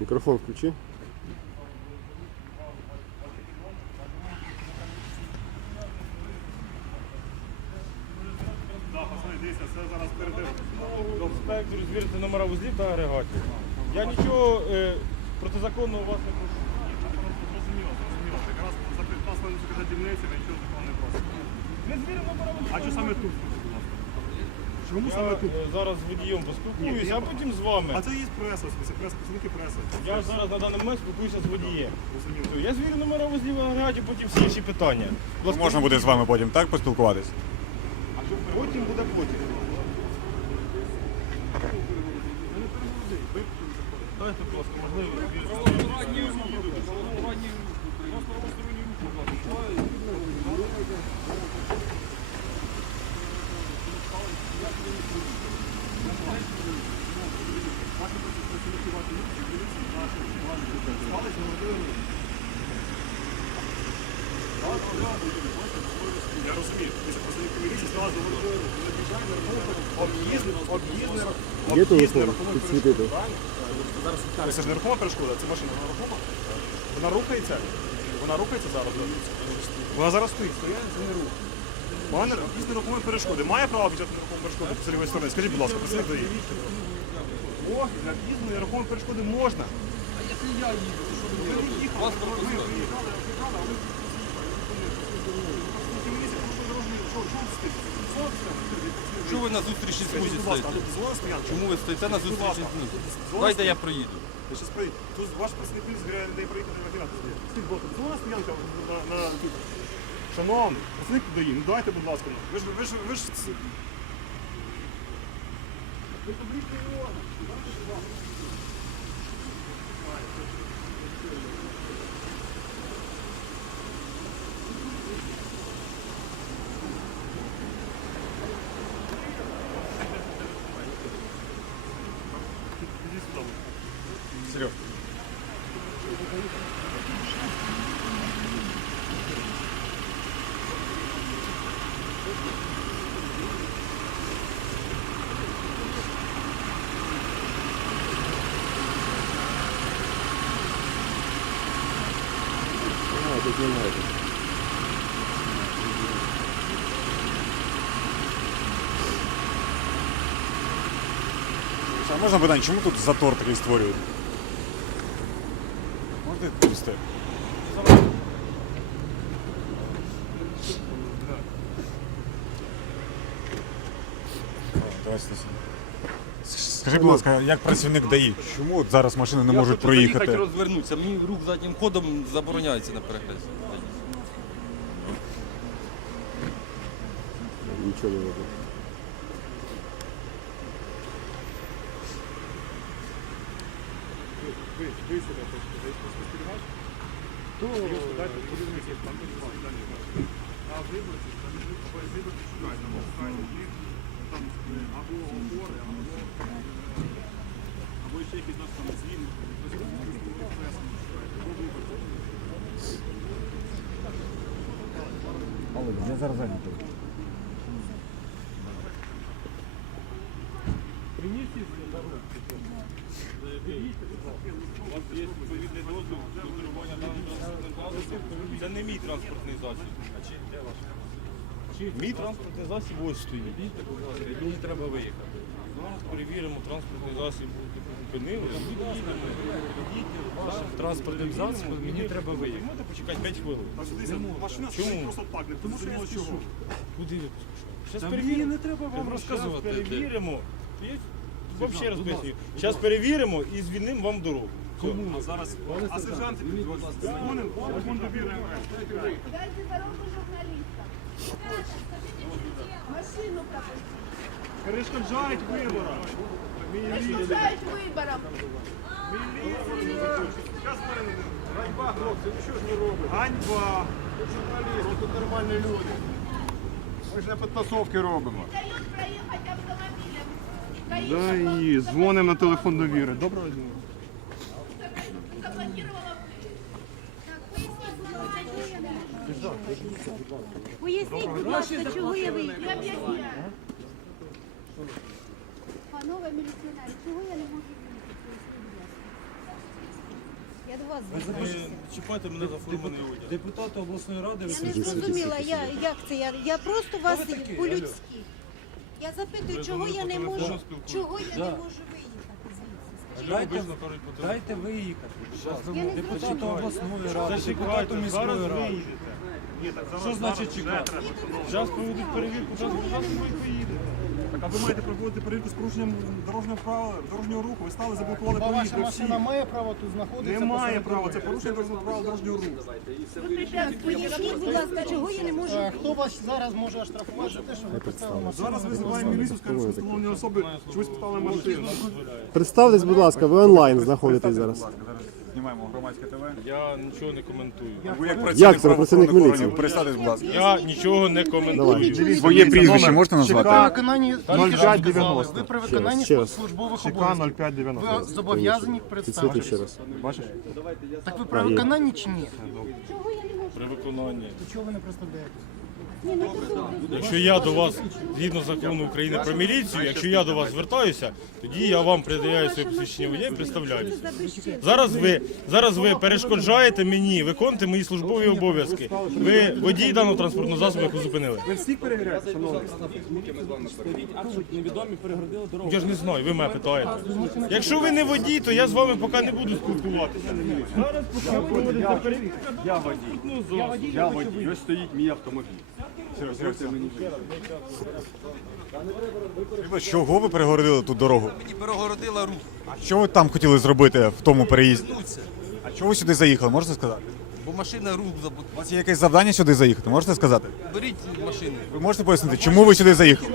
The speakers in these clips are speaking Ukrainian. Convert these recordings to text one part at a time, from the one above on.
Мікрофон включи. Дивіться, це зараз передив. До інспекторів звірити номера вузлів та агрегатів. Я нічого е, протизаконного у вас не прошу. Ні, Зрозуміло, зрозуміло. Якраз за 15 хвилин закрита дільниця, ви нічого такого не просите. Не звіримо номера вузлів. А що саме тут? Чому Я саме тут? зараз з водієм поспілкуюся, а потім з вами. А це є преса, це прес, працівники преси. Я зараз на даний момент спілкуюся з водієм. Зрозуміло. Я звірю номера вузлів агрегатів, потім всі інші питання. Будь ласка, Можна буде з вами потім так поспілкуватись? Потім буде потім. Дайте, будь ласка, можливість. Я розумію. Після працівників міліції сказали, що об'їзд, об'їзд, Є телефон підсвітити? Це ж не рухома перешкода, це машина, вона рухома. Вона рухається. Вона рухається зараз. Вона зараз стоїть, стояння це не рух. Якісь нерухомі перешкоди. Має право об'їжджати нерухому перешкоди з лівої сторони? Скажіть, будь ласка, працівник дає. О, на в'їзд на перешкоди можна. А якщо я їду, то що ви їхали? Ви виїхали, об'їжджали, а ви Що ви на зустрічі ласка, а стоїте? Чому ви стоїте на зустрічі смузі? Дозволена Дайте я проїду. Тут ваш працівник збирає людей проїхати на фінал. Скажіть, будь ласка, стоянка на? Шановний, працівник доїм, ну дайте, будь ласка. ну. Ви ж, ви ж, ви ж... ц- Ви публічний орган. Дайте, будь ласка. Іди сюди. Серйозно. А, тут знімаєте. А можна питання, чому тут затор такий створюють? Можна відповісти? Давайте Скажіть, будь ласка, як працівник ДАІ, чому от зараз машини не можуть хочу заїхати проїхати? розвернутися. Мені рух заднім ходом забороняється на перехресті. Нічого не робить. Ви, себе хочете? То... Дайте, подивіться, там. А виборці, там виборці або шукають їх, там або опори, або або ще якісь наш там змін, Я зараз зайнятий. У вас є відповідний дозвіл до керування даним транспортним засобом. Це не мій транспортний засіб. А чи де ваш? Мій транспортний засіб ось стоїть. Мені треба виїхати. Зараз перевіримо транспортний засіб, зупинили. Вашим транспортним засобом, мені треба виїхати. Можете почекати 5 хвилин. Чому? просто так, не тому що я чого. Куди ви поспішаєте? Зараз перевіримо. не треба вам розказувати. перевіримо. Вам ще раз. Зараз перевіримо і звільнимо вам дорогу. Кому? А зараз, а сержант, дзвоним, телефон довіри МВС. Дайте дорогу журналистам. Машину пропустите. Перешкоджають виборам. Зараз перенесемо. Ганьба, хлопці, ну що ж не робите? Ганьба. Журналісти, тут нормальні люди. Ми ж не підтасовки робимо. Дают проехать автомобилем. Да і дзвонимо на телефон довіри. Доброго дня. Поясніть, будь ласка, чого я? Я объясняю. Панове міліціонери, чого я не можу? Поясніть, будь ласка. вас Ви чіпайте мене за форманий одяг. Депутати обласної ради Я не зрозуміла, я, як це я. Я просто вас по-людськи. Я запитую, чого я не можу, чого я Да. не можу виїхати звідси. Дайте, дайте виїхати. Я не Депутату обласної ради, депутату Зачекайте, зараз міської ради. виїдете. Ні, так зараз, Що значить зараз чекати? треба. Зараз проведуть перевірку, зараз ви поїдете. А ви маєте проводити перевірку з порушенням дорожнього права, дорожнього руху. Ви стали, заблокували Бо ваша проїзд всі. машина має право тут знаходитися? Немає посеред права, дороги? це порушення дорожнього права дорожнього руху. Поясніть, будь ласка, чого я не можу Е, Хто вас зараз може оштрафувати за те, що ви представили машину? Зараз визиваємо міліцію, скажемо, що встановлені особи чогось поставили машину. Представтесь, будь ласка, ви онлайн знаходитесь зараз. Знімаємо громадське ТВ. Я нічого не коментую. Ви як Як це ви працівник міліції? Представтесь, будь ласка. Я нічого не коментую. Своє прізвище можете назвати? При виконанні тільки що 0590. сказали, ви при виконанні Ще раз. службових обов'язків. 0590. Ви зобов'язані Підсвіти ще представити. раз. Бачиш? Так ви при виконанні чи ні? При виконанні. То чого ви не представляєте? Якщо я до вас, згідно закону України про міліцію, якщо я до вас звертаюся, тоді я вам приділяю своє посвідчення водія і представляюся. Зараз ви зараз ви перешкоджаєте мені виконувати мої службові обов'язки. Ви водій даного транспортного засобу, яку зупинили. Ви всіх перевіряєте, шановні? Я ж не знаю, ви мене питаєте. Якщо ви не водій, то я з вами поки не буду спілкуватися. Зараз поки проводиться перевірка. Я водій, я водій. Ось стоїть мій автомобіль. Чого ви перегородили ту дорогу? Мені перегородила рух. А що ви там хотіли зробити в тому переїзді? Вернуться, А чого ви сюди заїхали, можете сказати? бо машина рух У вас є якесь завдання сюди заїхати, можете сказати? Беріть машину. Ви можете пояснити, чому ви сюди заїхали?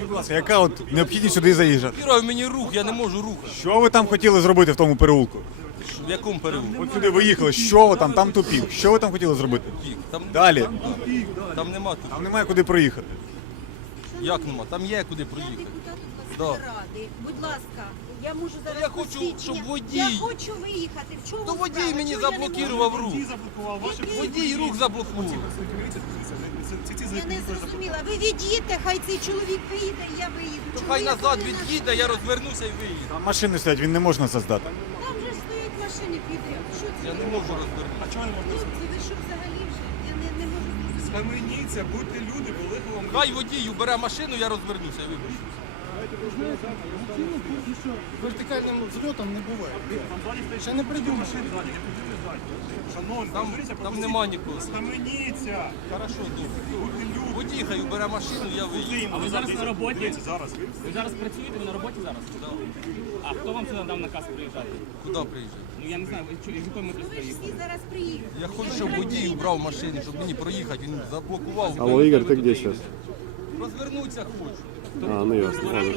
Будь ласка, яка от необхідність сюди заїжджати? Кірою мені рух, я не можу рухати. Що ви там хотіли зробити в тому переулку? В якому переулку? От сюди ви їхали, що ви там, там тупік. Що ви там хотіли зробити? Там, Далі. там нема тут. Там немає куди проїхати. Як нема? Там є куди Я проїхати. депутат Да. ради. Будь ласка, я можу зараз Я хочу, посвідчення. щоб водій- Я хочу виїхати. В чому То водій справа? мені Чого я не можу? заблокував рух. Водій заблокував ваші Водій рух заблокував. Я не зрозуміла. Ви від'їдьте, хай цей чоловік виїде, і я виїду. То Чому хай я назад повинна- від'їде, я розвернуся і виїду. Там машини стоять, він не може нас здати. Вже підряд. Що це? Я не можу розвернутися. А чого не можна? Хлопці, ви що взагалі вже? Я не, не можу зрозуміти. Схаменіться, будьте люди, великого вам Хай водій убере машину, я розвернуся вибачу. Вертикальним зльотом не буває. Ще не придумав. Шановні, Там, там нема нікого. Схаменіться. Хорошо, добре. Водій хай убере машину, я виїду. А ви зараз на роботі? Зараз ви? Зараз працюєте, ви на роботі зараз? А хто вам сюди дав наказ приїжджати? Куди приїжджати? Ну я не знаю, ви чу- з якою метою Ви ж приїхали? зараз приїдете. Я хочу, щоб водій убрав машину, щоб мені проїхати. Він заблокував. Алло, Игорь, ты где сейчас? Розвернутися хочу. А, ну ясно, ладно.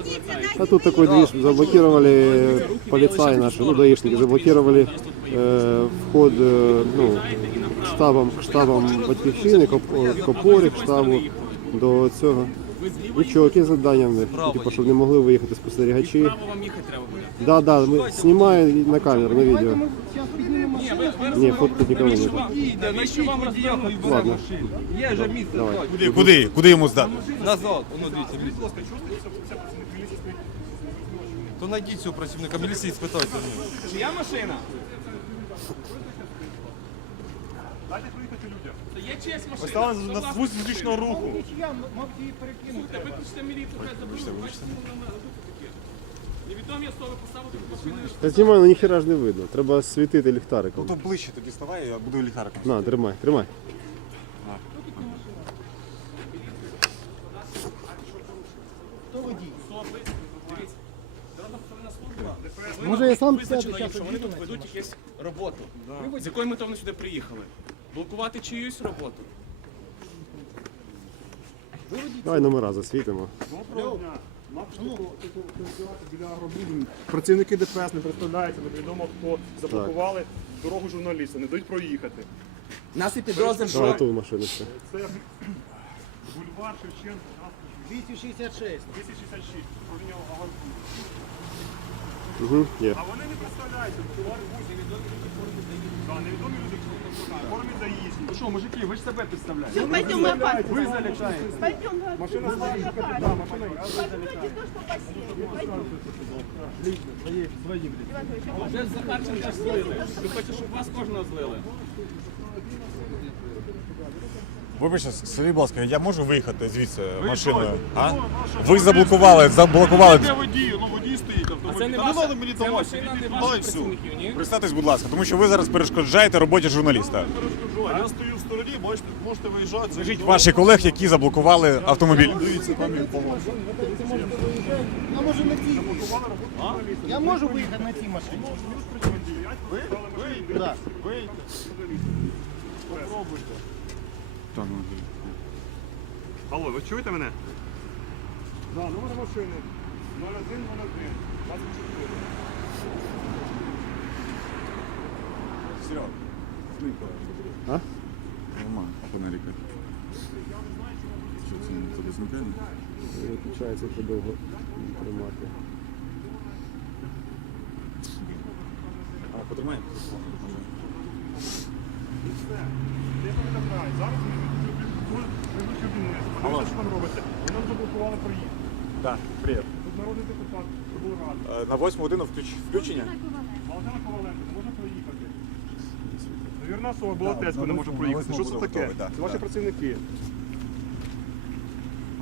А тут такой движ, заблокировали полицаи наши, ну даишники, заблокировали э, вход э, ну, штабом, штабом Батьківщини, Коп- Копорі, штабу до цього. Нічого, які завдання в них? Типу, щоб не могли виїхати спостерігачі. Їхати треба буде. Да, да, ми знімаємо на камеру, на відео. Ні, фото нікого навіщо вам розвернути? Ладно, Є вже місце. давай. Куди, куди, куди йому здати? Назад, воно дивіться, міліція. То знайдіть цього працівника міліції, спитайте. в нього. Чия машина? Дайте проїхати людям. Це є чиясь машина. Стали на звук зустрічного руху. Я мав її перекинути. Виключте міліцію, хай заберуть. Бачите, ну, ну, ну. Невідомі особи поставити. Та знімаю, ну ніхіра ж не видно. Треба світити ліхтариком. то ближче тоді ставай, я буду ліхариком. На, тримай, тримай. Хто водій? Дивіться. Дорожна патрульна служба. Може я сам Визначено їм, що вони тут ведуть якусь роботу. З якою метою вони сюди приїхали? Блокувати чиюсь роботу. Давай номера засвітимо. Доброго дня. Біля. Працівники ДПС не представляються, невідомо хто заблокували дорогу журналіста, не дають проїхати. Нас і машину ще. Це бульвар Шевченка, 266. 266, управління агробуду. Угу, є. А вони не представляються. Да, невідомі люди в формі заїзді. Ну що, мужики, ви ж себе представляєте. Все, пойдем на паспорт. Ви залякаєте. Пойдем на Машина стоїть. Посмотрите Да, машина. то, что последнее. Пойдем. Лично, свої, свої, блядь. Иван Ильич, а Вже з Захарченка злили. Ви хочете, щоб вас кожного злили? Вибачте, скажіть, будь ласка, я можу виїхати звідси машиною? що? А? Ну, ну, Ви заблокували, заблокували. Де водій? Ну водій стоїть А автомобіль. це не Та ваша, надо мені це давати, машина ідіть не туди і ваших працівників, ні? Представтесь, будь ласка, тому що ви зараз перешкоджаєте роботі журналіста. Перешкоджаю. Я стою в стороні, бачите, можете виїжджати. Скажіть ваших колег, які заблокували автомобіль. Дивіться, там є полос. Я можу на цій Я можу виїхати на цій машині. Ви? Вийдете. Да. Вийдете. Попробуйте. Алло, ви чуєте мене? Да, номер машини 0101 24. Серега, А? Нормально, фонарика. Що це, це безмикання? Виключається, що довго тримати. А, потримай. Я пам'ятаю, зараз ми кабінет. Подивіться, що там робите. Вони заблокували проїзд. Так, привіт. Тут народний депутат, Облрада. Е, На восьму годину включ... включення? Валентина Коваленко, не можна проїхати. Довірна особа була тесько, не може проїхати. Що це таке? Це ваші працівники.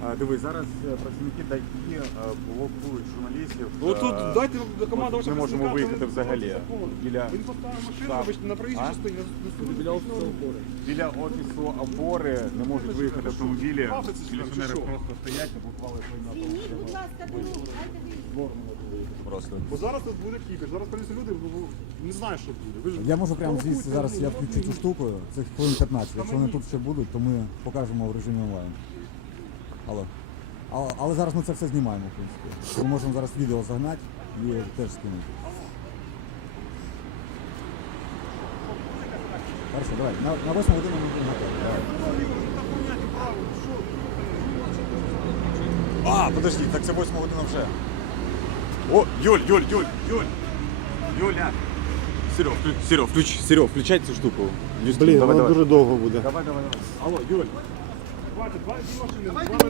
А, Дивись, зараз е, працівники ДАІ е, блокують журналістів. Ну тут Е, дайте команду ми вашого не можемо виїхати взагалі. Біля, Він поставив машину, Так. вибачте, на проїзній А? частині. на- на біля офісу опори. Біля офісу опори не можуть виїхати автомобілі. Це Міліціонери що? просто стоять, свої Звільніть, будь ласка, дорогу. Дайте виїхати. Просто. Бо зараз тут буде кіпіш. Зараз прийдуть люди, ну, не знаю, що буде. Ви ж Я можу прямо звідси зараз я включу цю штуку, це хвилин 15. Якщо вони тут ще будуть, то ми покажемо в режимі онлайн. Алло. Але, але зараз ми це все знімаємо, в принципі. Ми можемо зараз відео загнати і теж скинути. Хорошо, давай. На, на 8 годину ми будемо готові. Давай. А, подожди, так це 8 година вже. О, Юль, Юль, Юль, Юль. Юля. Серег, включ, Серег, включ, Серег, включай цю штуку. Блін, давай, воно дуже довго буде. Давай, давай, давай. Алло, Юль. два дві машини.